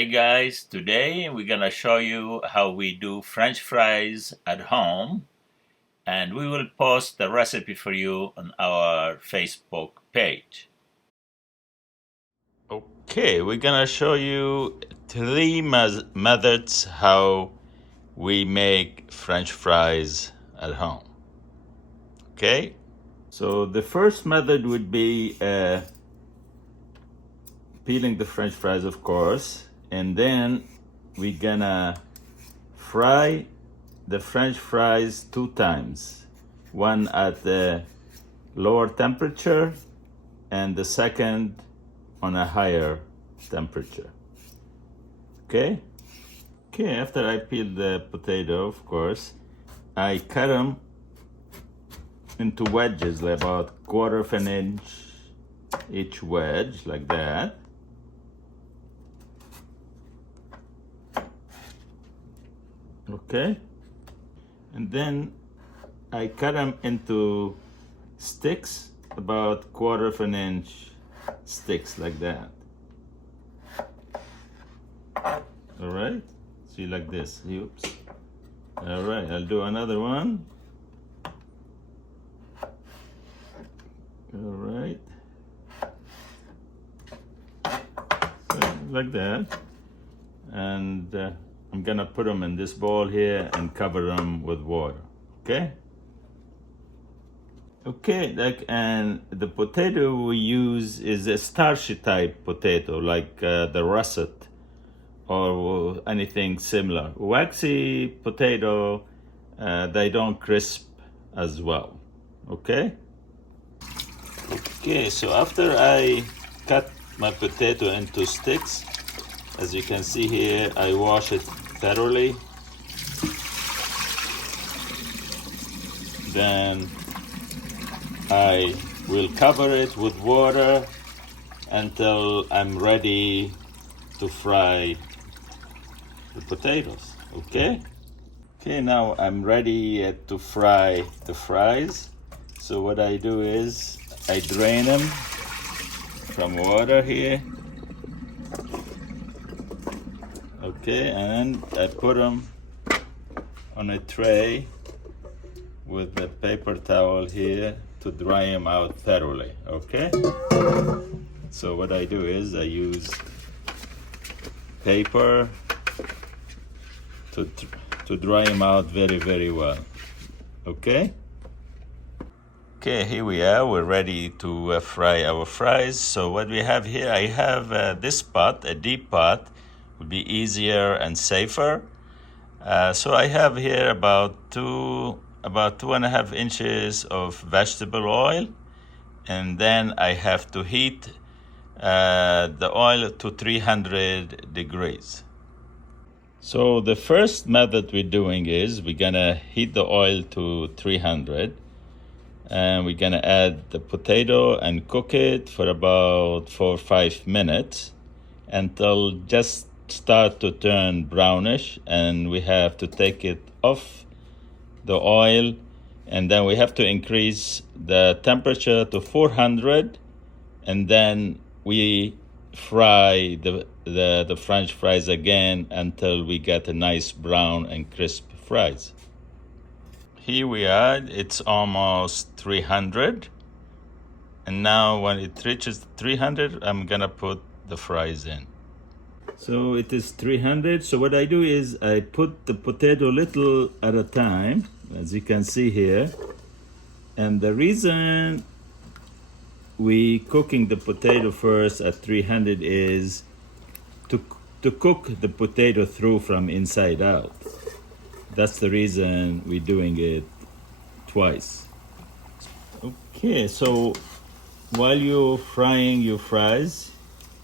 Hi guys, today we're gonna show you how we do French fries at home, and we will post the recipe for you on our Facebook page. Okay, we're gonna show you three methods how we make French fries at home. Okay, so the first method would be peeling the French fries, of course, and then we're gonna fry the French fries 2 times, one at the lower temperature and the second on a higher temperature. Okay, after I peel the potato, of course, I cut them into wedges, like about 1/4 of an inch each wedge, like that. Okay, and then I cut them into sticks, about 1/4 of an inch sticks, like that. All right, see, like this. Oops. All right, I'll do another one. All right, so, like that, and I'm gonna put them in this bowl here and cover them with water. Okay, and the potato we use is a starchy type potato, like the russet or anything similar. Waxy potato, they don't crisp as well. Okay, so after I cut my potato into sticks, as you can see here, I wash it thoroughly. Then I will cover it with water until I'm ready to fry the potatoes. Okay, now I'm ready to fry the fries. So what I do is I drain them from water here. Okay, and I put them on a tray with the paper towel here to dry them out thoroughly. Okay, so what I do is I use paper to dry them out very, very well. Okay, here we are. We're ready to fry our fries. So what we have here, I have this pot, a deep pot, would be easier and safer. So I have here about 2.5 inches of vegetable oil, and then I have to heat the oil to 300 degrees. So the first method we're doing is we're gonna heat the oil to 300, and we're gonna add the potato and cook it for about 4 or 5 minutes until just start to turn brownish, and we have to take it off the oil, and then we have to increase the temperature to 400, and then we fry the French fries again until we get a nice brown and crisp fries. Here we are, it's almost 300, and now when it reaches 300, I'm gonna put the fries in. So it is 300. So what I do is I put the potato little at a time, as you can see here. And the reason we cooking the potato first at 300 is to cook the potato through from inside out. That's the reason we're doing it twice. Okay, so while you're frying your fries,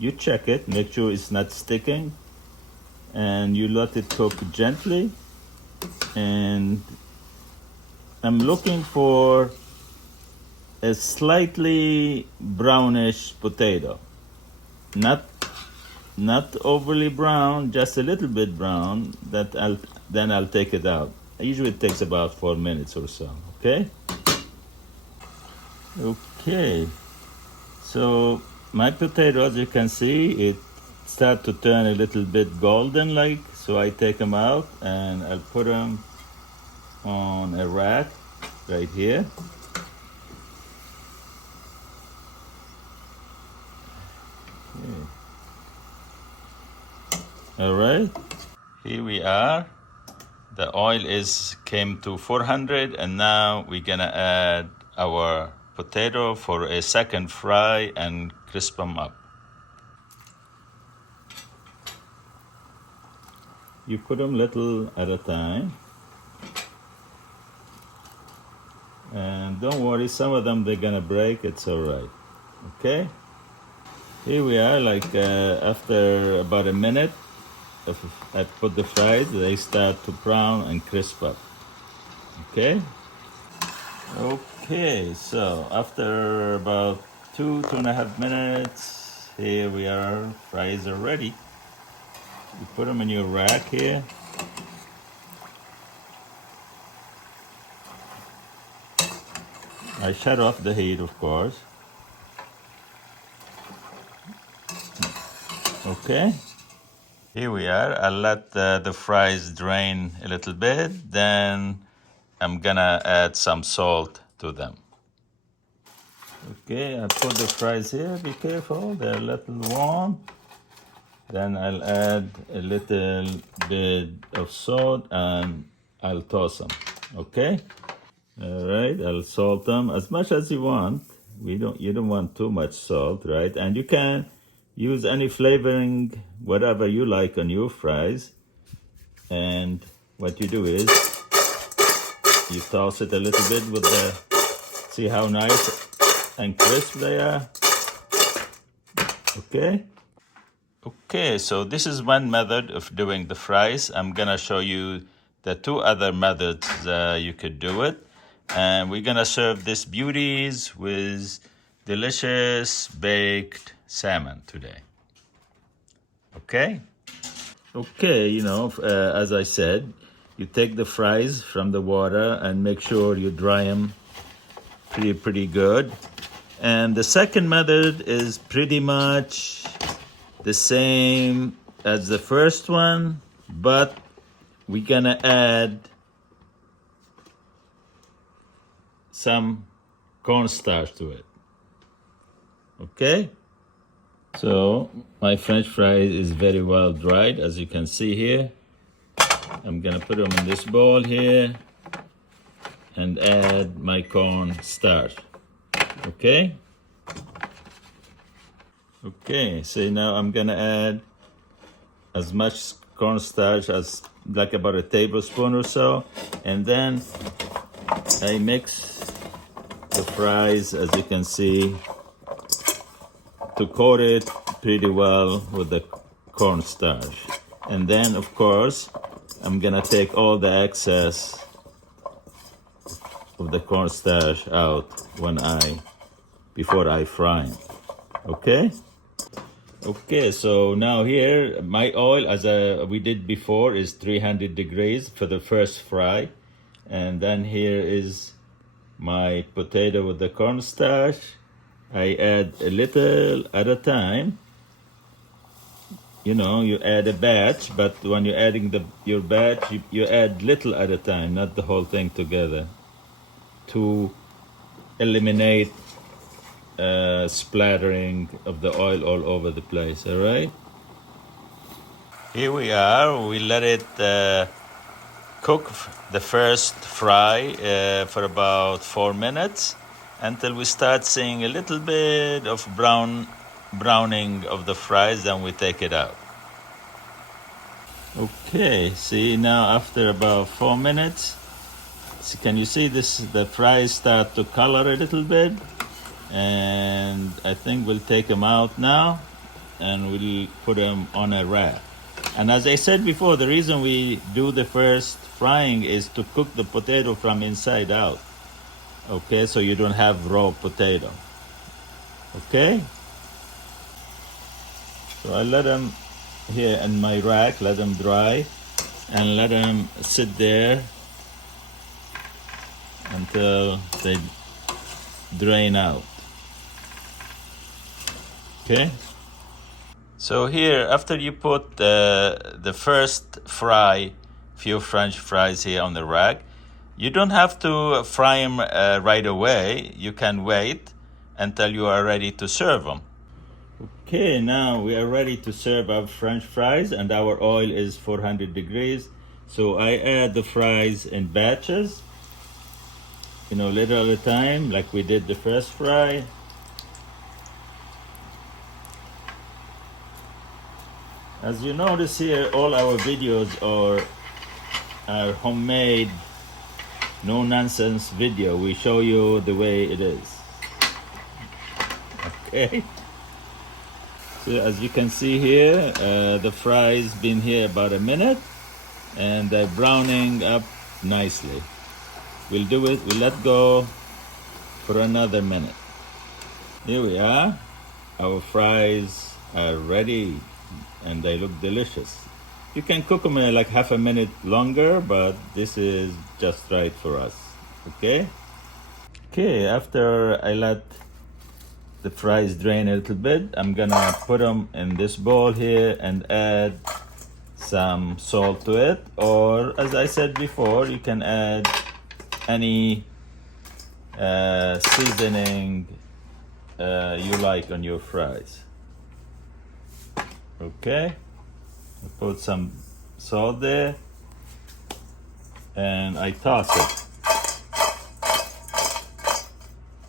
you check it, make sure it's not sticking, and you let it cook gently. And I'm looking for a slightly brownish potato, not overly brown, just a little bit brown. Then I'll take it out. Usually it takes about 4 minutes or so. Okay, so my potato, as you can see, it start to turn a little bit golden like, so I take them out and I'll put them on a rack right here. Okay. All right, here we are. The oil came to 400, and now we're gonna add our potato for a second fry and crisp them up. You put them little at a time. And don't worry, some of them they're gonna break, it's all right. Okay? Here we are, like after about a minute, I put the fries, they start to brown and crisp up. Okay? Okay, so after about 2.5 minutes, here we are, fries are ready. You put them in your rack here. I shut off the heat, of course. Okay. Here we are. I'll let the fries drain a little bit. Then I'm gonna add some salt to them. Okay, I put the fries here. Be careful, they're a little warm. Then I'll add a little bit of salt and I'll toss them. Okay. All right, I'll salt them as much as you want. You don't want too much salt, right? And you can use any flavoring, whatever you like on your fries. And what you do is you toss it a little bit with see how nice and crisp they are. Okay? Okay, so this is one method of doing the fries. I'm gonna show you the two other methods you could do it. And we're gonna serve these beauties with delicious baked salmon today. Okay? Okay, as I said, you take the fries from the water and make sure you dry them pretty good. And the second method is pretty much the same as the first one, but we're gonna add some cornstarch to it. Okay? So my French fries is very well dried, as you can see here. I'm gonna put them in this bowl here and add my cornstarch. Okay? Okay, so now I'm gonna add as much cornstarch as like about a tablespoon or so, and then I mix the fries, as you can see, to coat it pretty well with the cornstarch. And then, of course, I'm gonna take all the excess of the cornstarch out before I fry it. Okay? Okay, so now here, my oil, as we did before, is 300 degrees for the first fry. And then here is my potato with the cornstarch. I add a little at a time. You add a batch, but when you're adding your batch, you add little at a time, not the whole thing together, to eliminate splattering of the oil all over the place, all right? Here we are. We let it cook the first fry for about 4 minutes until we start seeing a little bit of browning of the fries, then we take it out. Okay, see now after about 4 minutes, can you see the fries start to color a little bit? And I think we'll take them out now and we'll put them on a rack. And as I said before, the reason we do the first frying is to cook the potato from inside out. Okay, so you don't have raw potato. Okay? So I let them here in my rack, let them dry, and let them sit there until they drain out. Okay? So here, after you put the first few French fries here on the rack, you don't have to fry them right away. You can wait until you are ready to serve them. Okay, now we are ready to serve our French fries, and our oil is 400 degrees. So I add the fries in batches, little at a time, like we did the first fry. As you notice here, all our videos are homemade, no nonsense video. We show you the way it is. Okay. So as you can see here, the fries been here about a minute, and they're browning up nicely. We'll let go for another minute. Here we are. Our fries are ready, and they look delicious. You can cook them like half a minute longer, but this is just right for us. Okay, after I let the fries drain a little bit, I'm gonna put them in this bowl here and add some salt to it, or as I said before, you can add any seasoning you like on your fries. Okay, I put some salt there and I toss it.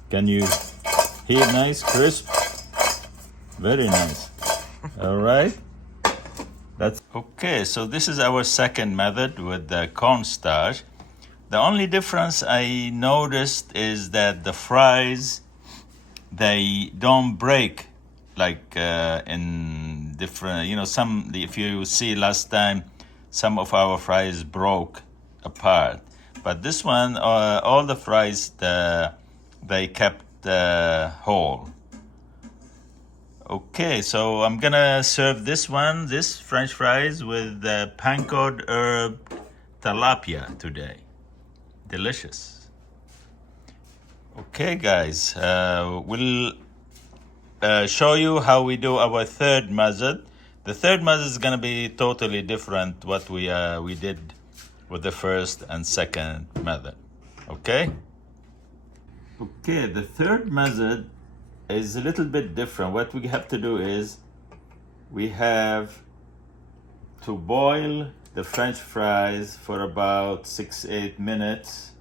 Can you hear nice crisp? Very nice. All right, that's okay. So this is our second method with the cornstarch. The only difference I noticed is that the fries, they don't break like in different, some, if you see last time, some of our fries broke apart. But this one, all the fries, they kept whole. Okay, so I'm gonna serve this French fries with panko herb tilapia today. Delicious. Okay, guys, we'll show you how we do our third method. The third method is gonna be totally different what we did with the first and second method. Okay, the third method is a little bit different. What we have to do is we have to boil the French fries for about 6-8 minutes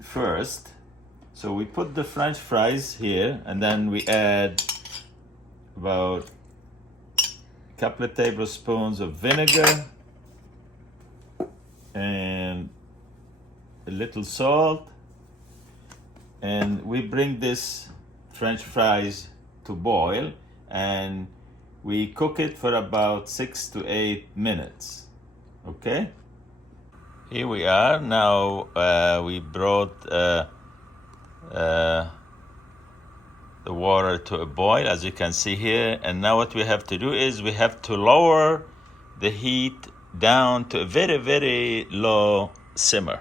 first. So we put the French fries here, and then we add about a couple of tablespoons of vinegar and a little salt, and we bring this French fries to boil, and we cook it for about 6 to 8 minutes. Okay, here we are now. We brought the water to a boil, as you can see here, and now what we have to do is we have to lower the heat down to a very, very low simmer,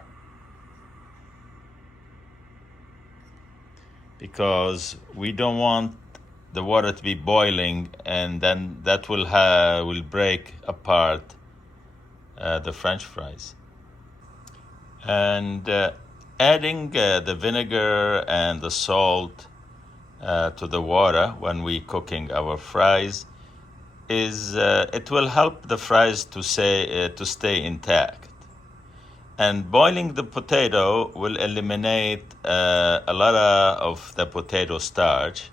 because we don't want the water to be boiling, and then that will break apart the French fries. And adding the vinegar and the salt to the water when we cooking our fries it will help the fries to stay intact. And boiling the potato will eliminate a lot of the potato starch,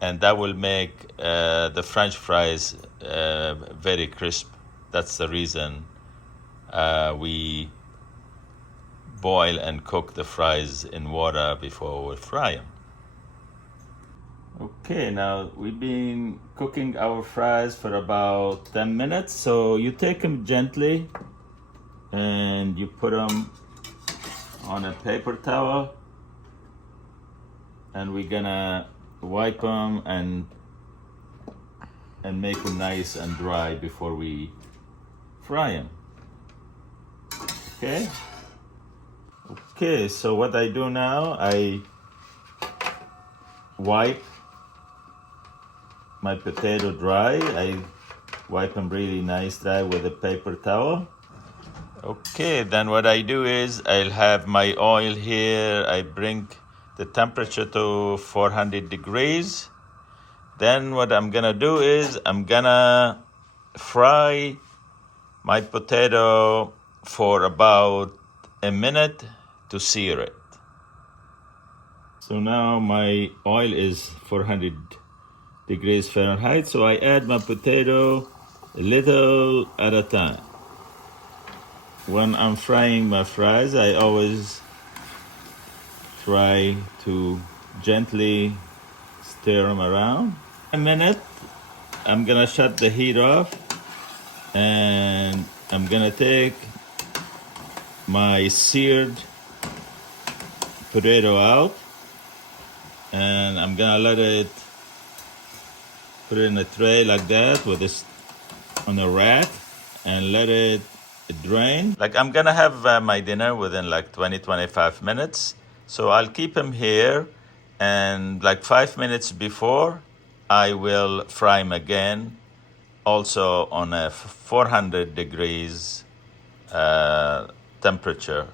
and that will make the French fries very crisp. That's the reason we boil and cook the fries in water before we fry them. Okay, now we've been cooking our fries for about 10 minutes. So you take them gently and you put them on a paper towel, and we're gonna wipe them and make them nice and dry before we fry them. Okay, so what I do now, I wipe my potato dry. I wipe them really nice dry with a paper towel. Okay, then what I do is I'll have my oil here. I bring the temperature to 400 degrees. Then what I'm gonna do is I'm gonna fry my potato for about a minute to sear it. So now my oil is 400 degrees Fahrenheit, so I add my potato a little at a time. When I'm frying my fries, I always try to gently stir them around. A minute, I'm gonna shut the heat off and I'm gonna take my seared potato out and I'm gonna put it in a tray like that with this on a rack and let it drain. Like I'm gonna have my dinner within like 20-25 minutes. So I'll keep him here and like 5 minutes before I will fry him again, also on a 400 degrees temperature.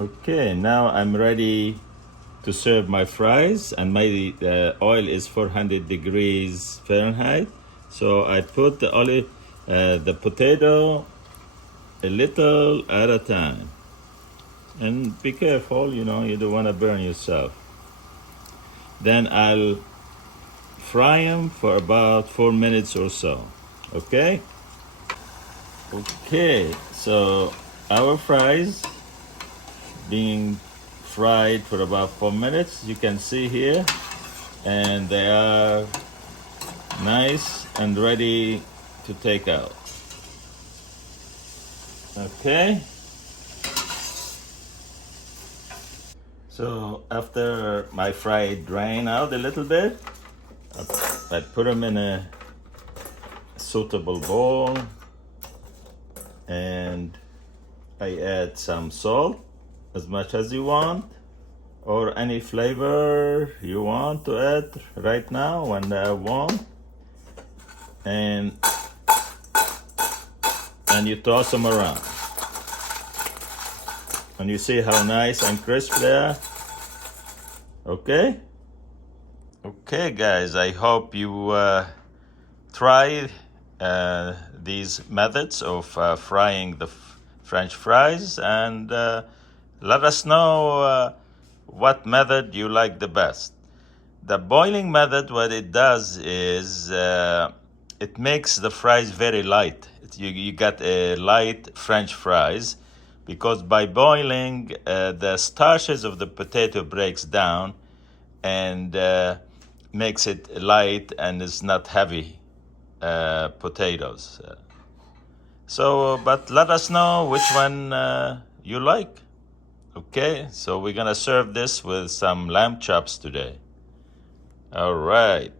Okay, now I'm ready to serve my fries and my oil is 400 degrees Fahrenheit. So I put the potato a little at a time. And be careful, you don't want to burn yourself. Then I'll fry them for about 4 minutes or so, okay? Okay, so our fries being fried for about 4 minutes, you can see here, and they are nice and ready to take out. Okay. So after my fry drain out a little bit, I put them in a suitable bowl and I add some salt, as much as you want, or any flavor you want to add right now when they're warm. And you toss them around. And you see how nice and crisp they are. Okay? Okay, guys, I hope you try these methods of frying the French fries and let us know what method you like the best. The boiling method, what it does is it makes the fries very light. You got a light French fries because by boiling, the starches of the potato breaks down and makes it light and is not heavy potatoes. But let us know which one you like. Okay, so we're gonna serve this with some lamb chops today. All right.